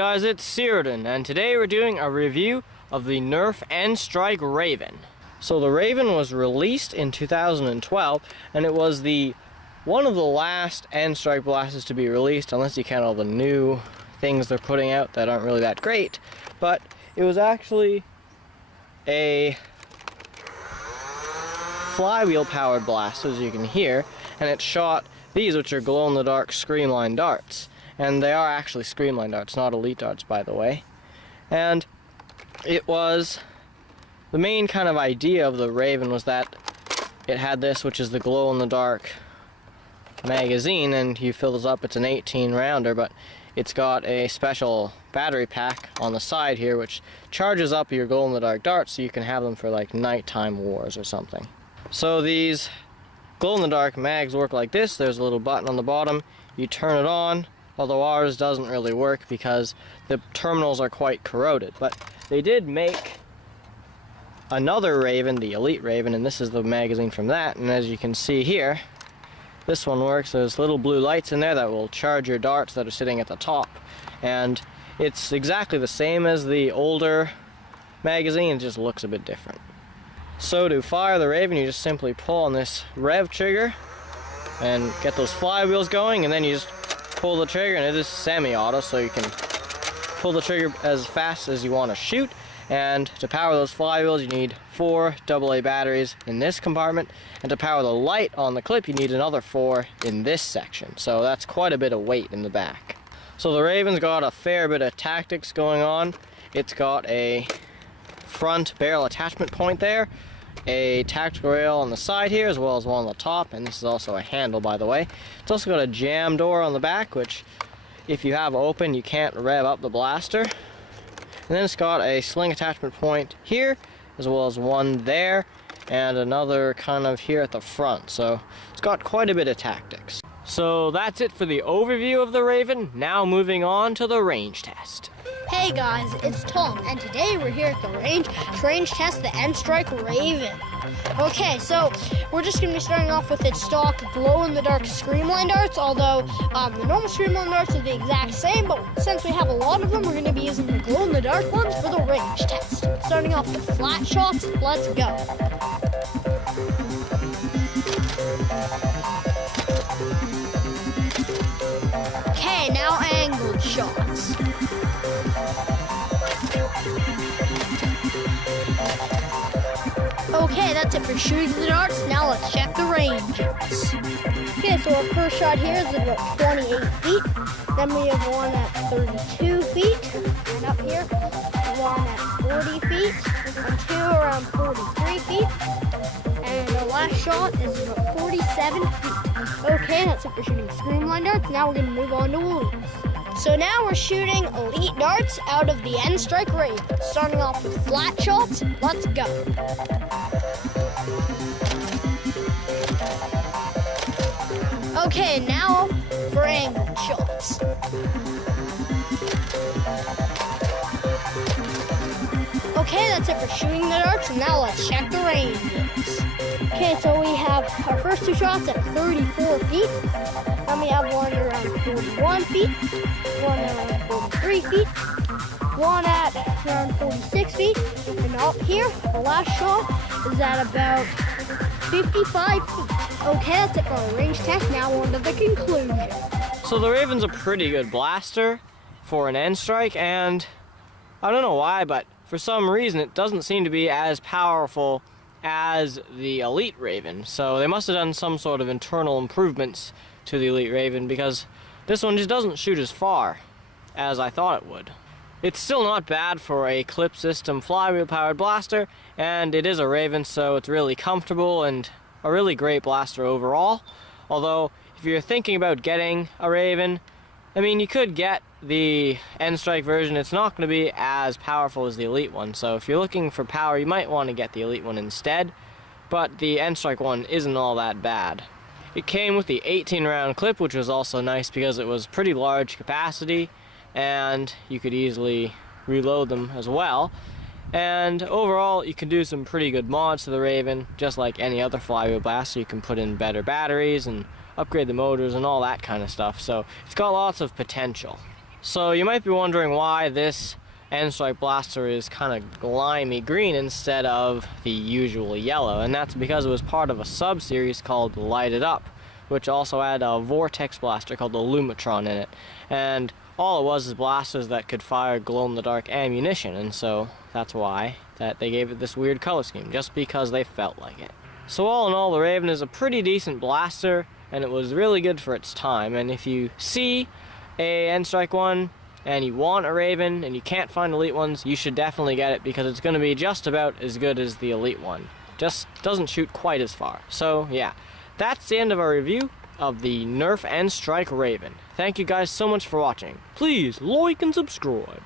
guys, it's Rayven, and today we're doing a review of the Nerf N-Strike Rayven. So the Rayven was released in 2012, and it was one of the last N-Strike blasters to be released, unless you count all the new things they're putting out that aren't really that great. But it was actually a flywheel powered blaster, as you can hear, and it shot these, which are glow-in-the-dark screamline darts. And they are actually screamline darts, not elite darts, by the way. And it was, the main kind of idea of the Rayven was that it had this, which is the glow-in-the-dark magazine, and you fill this up, it's an 18 rounder, but it's got a special battery pack on the side here, which charges up your glow-in-the-dark darts so you can have them for like nighttime wars or something. So these glow-in-the-dark mags work like this. There's a little button on the bottom, you turn it on, although ours doesn't really work because the terminals are quite corroded. But they did make another Rayven, the Elite Rayven, and this is the magazine from that, and as you can see here, this one works. There's little blue lights in there that will charge your darts that are sitting at the top, and it's exactly the same as the older magazine, it just looks a bit different. So to fire the Rayven, you just simply pull on this rev trigger and get those flywheels going, and then you just pull the trigger, and it is semi-auto, so you can pull the trigger as fast as you want to shoot. And to power those flywheels, you need 4 AA batteries in this compartment, and to power the light on the clip, you need another 4 in this section. So that's quite a bit of weight in the back. So the Rayven's got a fair bit of tactics going on. It's got a front barrel attachment point there, a tactical rail on the side here, as well as one on the top, and this is also a handle, by the way. It's also got a jam door on the back, which if you have open, you can't rev up the blaster. And then it's got a sling attachment point here, as well as one there, and another kind of here at the front. So it's got quite a bit of tactics. So that's it for the overview of the Rayven. Now moving on to the range test. Hey guys, it's Tom, and today we're here at the range to range test the N-Strike Rayven. Okay, so we're just going to be starting off with its stock glow-in-the-dark screamline darts, although the normal screamline darts are the exact same, but since we have a lot of them, we're going to be using the glow-in-the-dark ones for the range test. Starting off with flat shots, let's go. Okay, now angled shots. Okay, that's it for shooting the darts. Now let's check the ranges. Okay, so our first shot here is about 28 feet. Then we have one at 32 feet. And up here, one at 40 feet. And two around 43 feet. And the last shot is about 47 feet. Okay, that's it for shooting screamline darts. Now we're going to move on to elites. So now we're shooting elite darts out of the N-Strike Rayven. Starting off with flat shots, let's go. Okay, now for angled shots. Okay, that's it for shooting the darts, and now let's check the ranges. Okay, so we have our first 2 shots at 34 feet. Then we have one around 41 feet, one around 43 feet, one at around 46 feet, and up here, the last shot is at about 55 feet. Okay, that's it for our range test. Now on to the conclusion. So the Rayven's a pretty good blaster for an N-Strike, and I don't know why, but for some reason it doesn't seem to be as powerful as the Elite Rayven. So they must have done some sort of internal improvements to the Elite Rayven, because this one just doesn't shoot as far as I thought it would. It's still not bad for a clip system flywheel powered blaster, and it is a Rayven, so it's really comfortable and a really great blaster overall. Although if you're thinking about getting a Rayven, I mean, you could get the N-Strike version. It's not going to be as powerful as the Elite one, so if you're looking for power, you might want to get the Elite one instead, but the N-Strike one isn't all that bad. It came with the 18 round clip, which was also nice because it was pretty large capacity, and you could easily reload them as well. And overall, you can do some pretty good mods to the Rayven, just like any other flywheel blaster. You can put in better batteries and upgrade the motors and all that kind of stuff, so it's got lots of potential. So you might be wondering why this N-Strike blaster is kind of grimy green instead of the usual yellow, and that's because it was part of a sub-series called Light It Up, which also had a vortex blaster called the Lumatron in it. And all it was is blasters that could fire glow-in-the-dark ammunition, and so that's why that they gave it this weird color scheme, just because they felt like it. So all in all, the Rayven is a pretty decent blaster, and it was really good for its time. And if you see a N-Strike one and you want a Rayven and you can't find elite ones, you should definitely get it, because it's going to be just about as good as the elite one. Just doesn't shoot quite as far. So yeah, that's the end of our review of the Nerf N-Strike Rayven. Thank you guys so much for watching. Please like and subscribe.